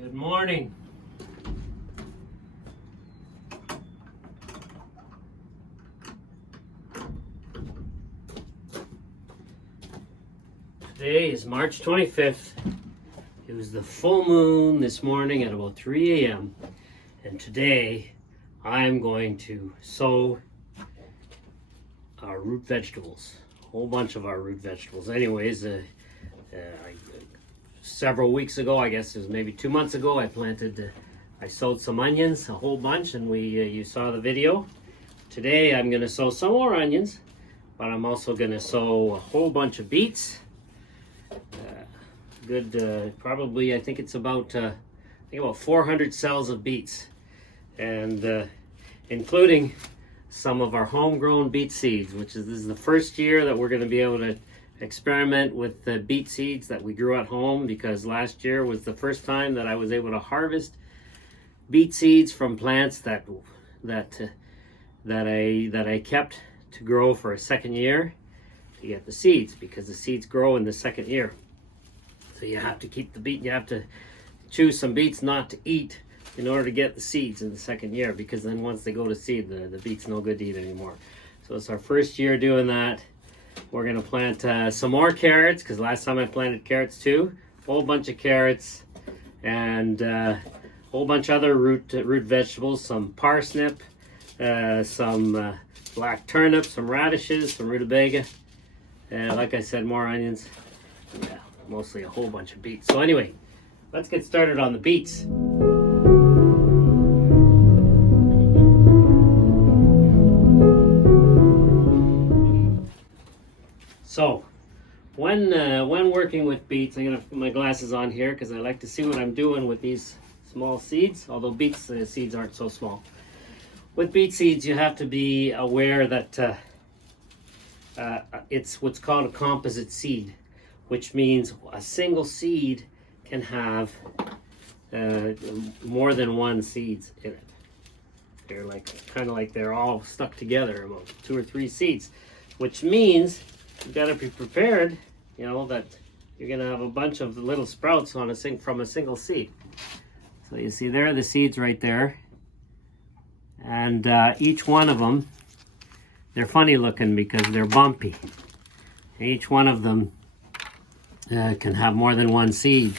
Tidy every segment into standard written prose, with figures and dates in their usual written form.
Good morning. Today is March 25th. It was the full moon this morning at about 3 a.m. And today I'm going to sow our root vegetables. A whole bunch of our root vegetables. Anyways, several weeks ago, I guess it was maybe 2 months ago, I sowed some onions, a whole bunch, and you saw the video. Today I'm going to sow some more onions, but I'm also going to sow a whole bunch of beets. Probably I think it's about 400 cells of beets, and including some of our homegrown beet seeds, this is the first year that we're going to be able to experiment with the beet seeds that we grew at home, because last year was the first time that I was able to harvest beet seeds from plants that I kept to grow for a second year to get the seeds, because the seeds grow in the second year. So you have to keep the beet, you have to choose some beets not to eat in order to get the seeds in the second year, because then once they go to seed, the beet's no good to eat anymore. So it's our first year doing that. We're going to plant some more carrots, because last time I planted carrots too. A whole bunch of carrots, and a whole bunch of other root vegetables, some parsnip, some black turnips, some radishes, some rutabaga, and like I said, more onions. Yeah, mostly a whole bunch of beets. So anyway, let's get started on the beets. So, when working with beets, I'm gonna put my glasses on here because I like to see what I'm doing with these small seeds. Although beets seeds aren't so small. With beet seeds, you have to be aware that it's what's called a composite seed, which means a single seed can have more than one seeds in it. They're kind of like they're all stuck together, about 2 or 3 seeds, which means you got to be prepared, that you're going to have a bunch of little sprouts from a single seed. So you see there are the seeds right there. And each one of them, they're funny looking because they're bumpy. Each one of them can have more than one seed.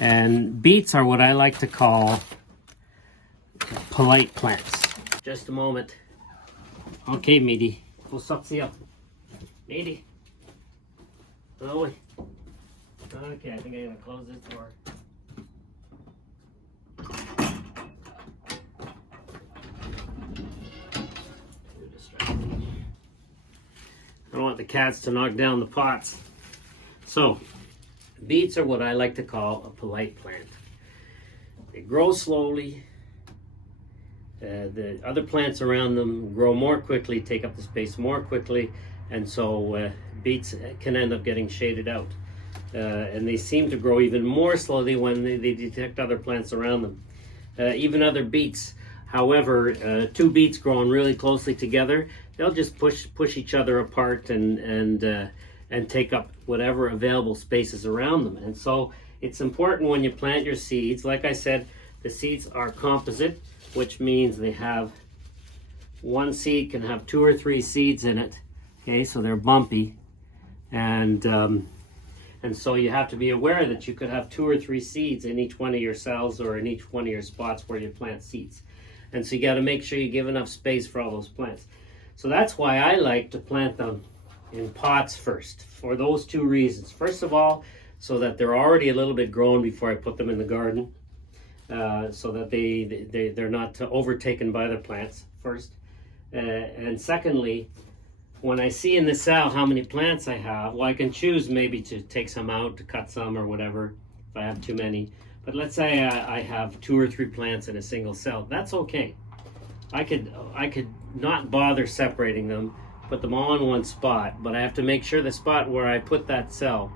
And beets are what I like to call polite plants. Just a moment. Okay, Meaty. We'll suck you up. Meaty. Oh, okay, I think I'm going to close this door. I don't want the cats to knock down the pots. So, beets are what I like to call a polite plant. They grow slowly. The other plants around them grow more quickly, take up the space more quickly, and so beets can end up getting shaded out. And they seem to grow even more slowly when they detect other plants around them. Even other beets. However, 2 beets growing really closely together, they'll just push each other apart and take up whatever available space is around them. And so it's important when you plant your seeds. Like I said, the seeds are composite, which means they have one seed can have 2 or 3 seeds in it. Okay, so they're bumpy, and so you have to be aware that you could have 2 or 3 seeds in each one of your cells or in each one of your spots where you plant seeds. And so you got to make sure you give enough space for all those plants. So that's why I like to plant them in pots first, for those 2 reasons. First of all, so that they're already a little bit grown before I put them in the garden, so that they're not overtaken by other plants first. And secondly, when I see in the cell how many plants I have, well, I can choose maybe to take some out, to cut some or whatever, if I have too many. But let's say I have 2 or 3 plants in a single cell. That's okay. I could not bother separating them, put them all in one spot, but I have to make sure the spot where I put that cell,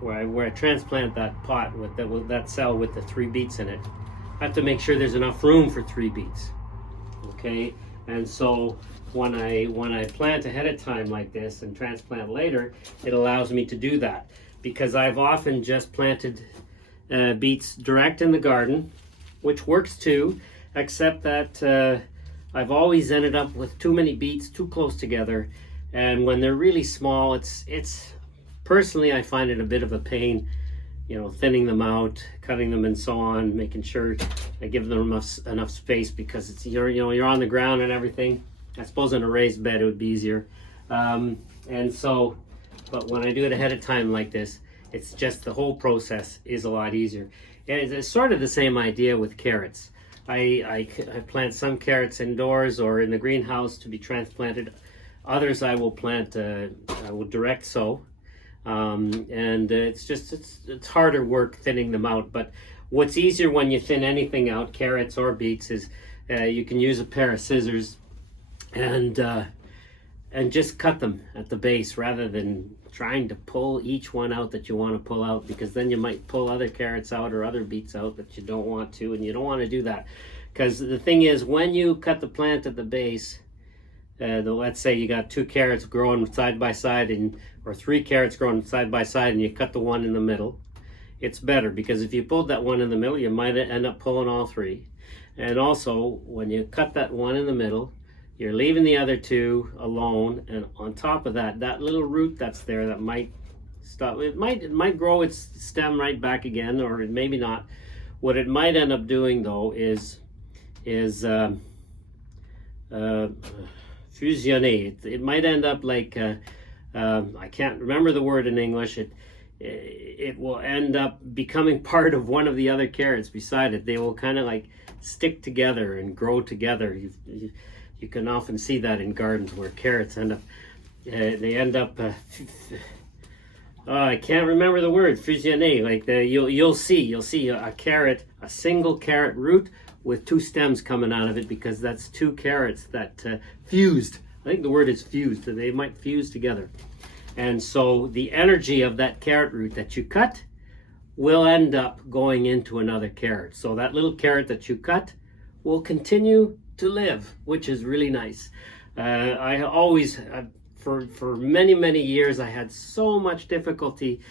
where I transplant that pot with that cell with the 3 beets in it, I have to make sure there's enough room for 3 beets. Okay, and so when I plant ahead of time like this and transplant later, it allows me to do that, because I've often just planted beets direct in the garden, which works too, except that I've always ended up with too many beets too close together, and when they're really small, it's personally I find it a bit of a pain, thinning them out, cutting them, and so on, making sure I give them enough space, because it's you're on the ground and everything. I suppose in a raised bed it would be easier, and so, but when I do it ahead of time like this, it's just the whole process is a lot easier. It's sort of the same idea with carrots. I plant some carrots indoors or in the greenhouse to be transplanted. Others I will plant, I will direct sow. And it's harder work thinning them out. But what's easier when you thin anything out, carrots or beets, is you can use a pair of scissors and just cut them at the base, rather than trying to pull each one out that you want to pull out, because then you might pull other carrots out or other beets out that you don't want to, and you don't want to do that, because the thing is, when you cut the plant at the base, let's say you got 2 carrots growing side by side, or 3 carrots growing side by side, and you cut the one in the middle, it's better, because if you pulled that one in the middle, you might end up pulling all 3. And also, when you cut that one in the middle, you're leaving the other 2 alone, and on top of that, that little root that's there that might stop, it might grow its stem right back again, or maybe not. What it might end up doing though is fusionner. It might end up like I can't remember the word in English. It will end up becoming part of one of the other carrots beside it. They will kind of like stick together and grow together. You can often see that in gardens where carrots end up, I can't remember the word, fusionner. Like you'll see a carrot, a single carrot root with 2 stems coming out of it, because that's 2 carrots that fused. I think the word is fused, so they might fuse together. And so the energy of that carrot root that you cut will end up going into another carrot. So that little carrot that you cut will continue to live, which is really nice. I always, for many years, I had so much difficulty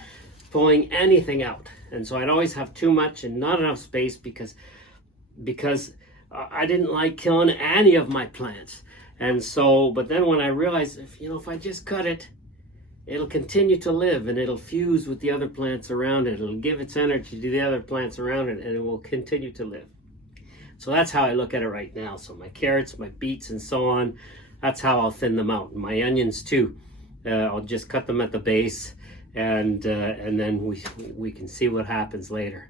pulling anything out, and so I'd always have too much and not enough space, because I didn't like killing any of my plants. And so, but then when I realized, if I just cut it, it'll continue to live, and it'll fuse with the other plants around it. It'll give its energy to the other plants around it, and it will continue to live. So that's how I look at it right now. So my carrots, my beets, and so on, that's how I'll thin them out. My onions too. I'll just cut them at the base, and then we can see what happens later.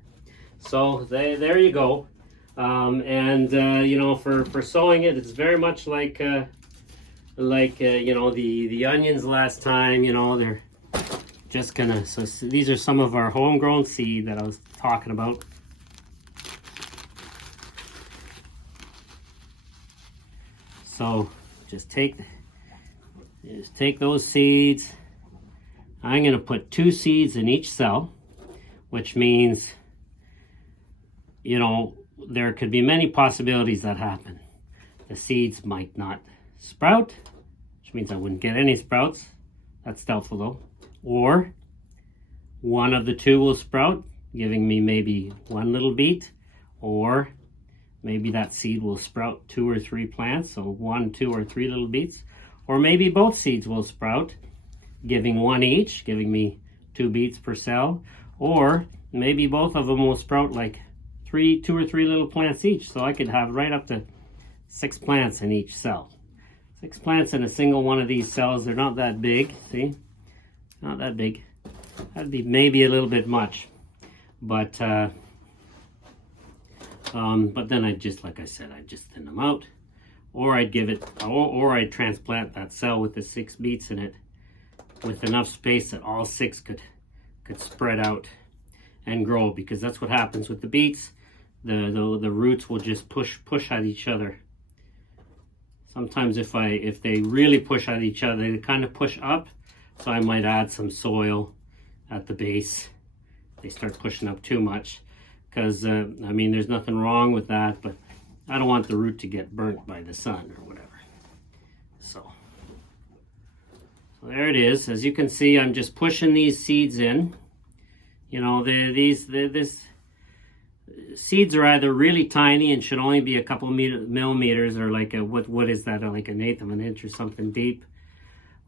So there you go. For sowing it, it's very much like the onions last time. They're just gonna. So these are some of our homegrown seed that I was talking about. So just take those seeds. I'm going to put 2 seeds in each cell, which means, there could be many possibilities that happen. The seeds might not sprout, which means I wouldn't get any sprouts. That's doubtful though. Or one of the 2 will sprout, giving me maybe 1 little beet, or maybe that seed will sprout 2 or 3 plants, so 1, 2, or 3 little beets. Or maybe both seeds will sprout, giving 1 each, giving me 2 beets per cell. Or maybe both of them will sprout like 2 or 3 little plants each, so I could have right up to 6 plants in each cell. 6 plants in a single one of these cells. They're not that big, see? Not that big. That'd be maybe a little bit much. But then I'd just, like I said, I'd just thin them out, or I'd give it, or I'd transplant that cell with the 6 beets in it, with enough space that all 6 could spread out and grow, because that's what happens with the beets. The roots will just push at each other. Sometimes if they really push at each other, they kind of push up. So I might add some soil at the base. They start pushing up too much. Because, there's nothing wrong with that, but I don't want the root to get burnt by the sun or whatever. So there it is. As you can see, I'm just pushing these seeds in. This seeds are either really tiny and should only be a couple millimeters, or like a, what is that, like an eighth of an inch or something deep,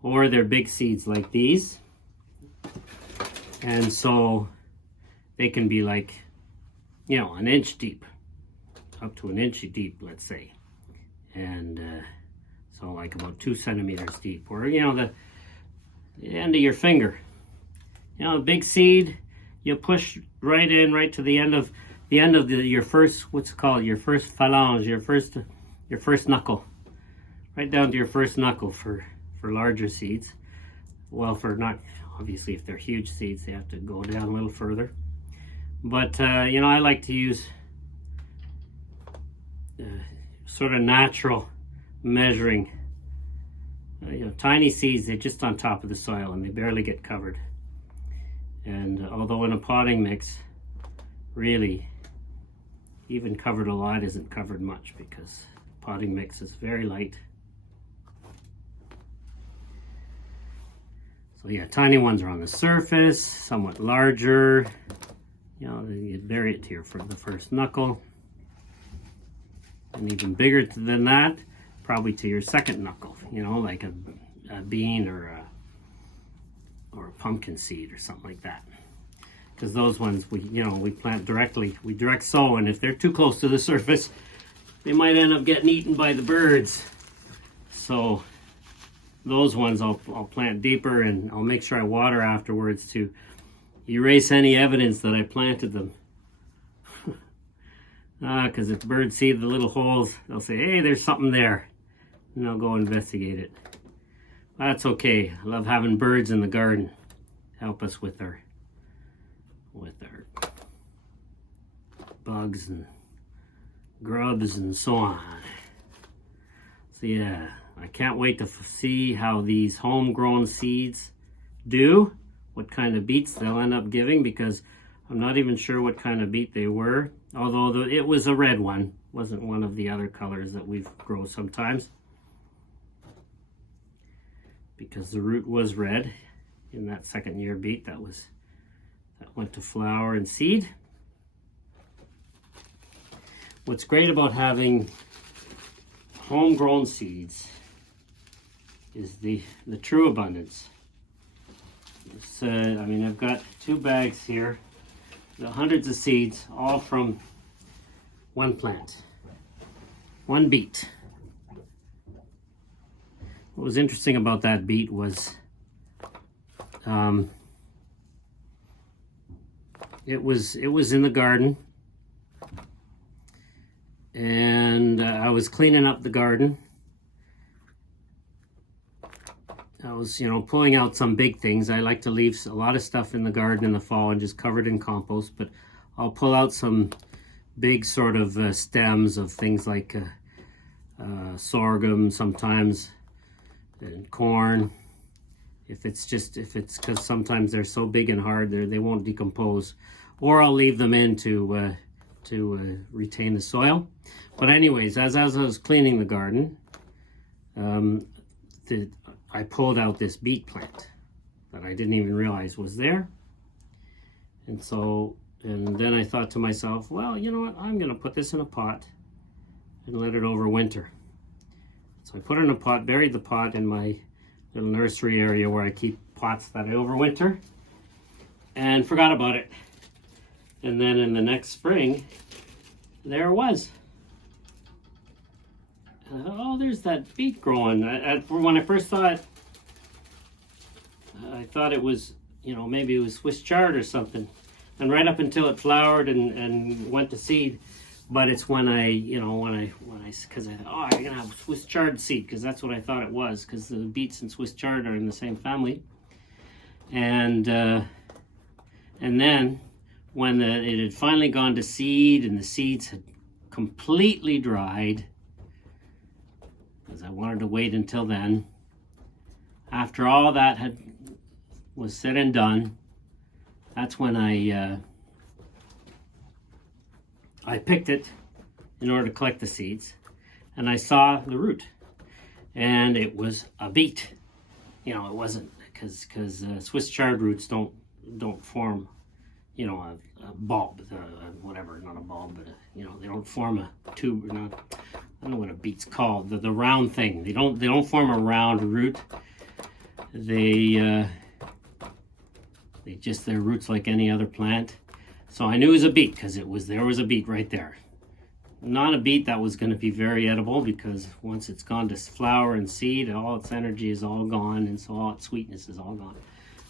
or they're big seeds like these. And so they can be like, you know, an inch deep, up to an inch deep, let's say. And so like about 2 centimeters deep, or, you know, the end of your finger. You know, a big seed, you push right in, right to the end of your first, what's it called, your first phalange, your first knuckle, right down to your first knuckle for larger seeds. Well, for not, obviously if they're huge seeds, they have to go down a little further. But you know, I like to use sort of natural measuring. You know, tiny seeds, they're just on top of the soil and they barely get covered. And although in a potting mix, really, even covered a lot isn't covered much, because potting mix is very light. So yeah, tiny ones are on the surface, somewhat larger. You know, you bury it here for the first knuckle. And even bigger than that, probably to your second knuckle, you know, like a bean or a pumpkin seed or something like that. Because those ones, we plant directly, we direct sow, and if they're too close to the surface, they might end up getting eaten by the birds. So those ones I'll plant deeper, and I'll make sure I water afterwards to erase any evidence that I planted them. Because if the birds see the little holes, they'll say, hey, there's something there. And they'll go investigate it. That's okay. I love having birds in the garden. Help us with our bugs and grubs and so on. So yeah, I can't wait to see how these homegrown seeds do, what kind of beets they'll end up giving, because I'm not even sure what kind of beet they were, although it was a red one. Wasn't one of the other colors that we grow sometimes, because the root was red in that second year beet that went to flower and seed. What's great about having homegrown seeds is the true abundance. I mean, I've got 2 bags here, the hundreds of seeds, all from one plant, one beet. What was interesting about that beet was it was in the garden, and I was cleaning up the garden. I was, pulling out some big things. I like to leave a lot of stuff in the garden in the fall and just cover it in compost, but I'll pull out some big sort of stems of things like sorghum sometimes, and corn. If it's because sometimes they're so big and hard, they won't decompose, or I'll leave them in to retain the soil. But anyways, as I was cleaning the garden, I pulled out this beet plant that I didn't even realize was there. And then I thought to myself, well, you know what, I'm gonna put this in a pot and let it overwinter. So I put it in a pot, buried the pot in my little nursery area where I keep pots that I overwinter, and forgot about it. And then in the next spring, there it was. Oh, there's that beet growing. When I first saw it, I thought it was, maybe it was Swiss chard or something. And right up until it flowered and went to seed. But it's when because I thought, oh, I'm gonna have Swiss chard seed, because that's what I thought it was, because the beets and Swiss chard are in the same family. And then when it had finally gone to seed and the seeds had completely dried, because I wanted to wait until then, after all that was said and done, that's when I picked it in order to collect the seeds, and I saw the root, and it was a beet. It wasn't, because Swiss chard roots don't form, a bulb, whatever, not a bulb, but you know, they don't form a tube or not. I don't know what a beet's called. The round thing. They don't form a round root. They're roots like any other plant. So I knew it was a beet because there was a beet right there. Not a beet that was going to be very edible, because once it's gone to flower and seed, all its energy is all gone, and so all its sweetness is all gone.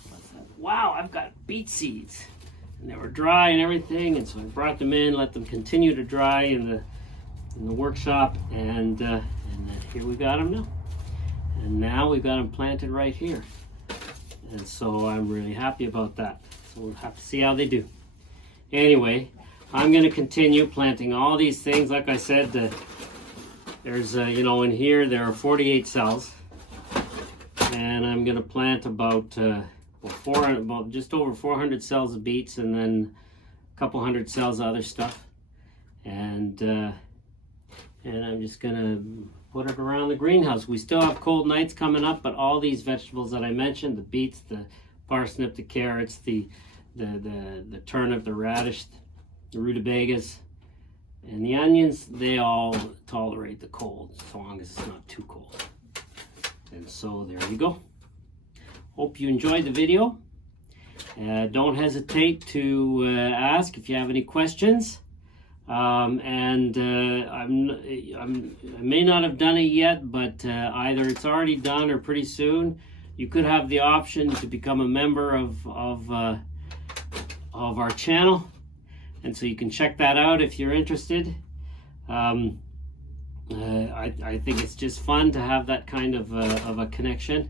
But I thought, wow, I've got beet seeds, and they were dry and everything, and so I brought them in, let them continue to dry in the workshop, and here we got them now. And now we've got them planted right here, and so I'm really happy about that. So we'll have to see how they do. Anyway, I'm going to continue planting all these things. Like I said, there's, you know, in here there are 48 cells. And I'm going to plant about just over 400 cells of beets, and then a couple hundred cells of other stuff. And I'm just going to put it around the greenhouse. We still have cold nights coming up, but all these vegetables that I mentioned, the beets, the parsnip, the carrots, the turnip, the radish, the rutabagas, and the onions, they all tolerate the cold, as long as it's not too cold. And so there you go. Hope you enjoyed the video. Don't hesitate to ask if you have any questions. I may not have done it yet, but either it's already done or pretty soon. You could have the option to become a member of our channel. And so you can check that out if you're interested. I think it's just fun to have that kind of a connection.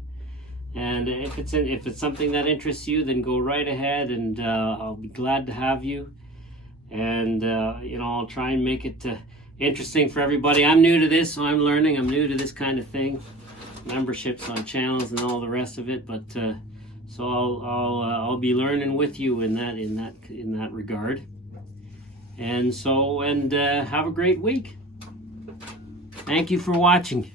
And if it's something that interests you, then go right ahead, and I'll be glad to have you. And you know, I'll try and make it interesting for everybody. I'm new to this, so I'm learning. I'm new to this kind of thing, memberships on channels and all the rest of it. But so I'll be learning with you in that regard. And so, have a great week. Thank you for watching.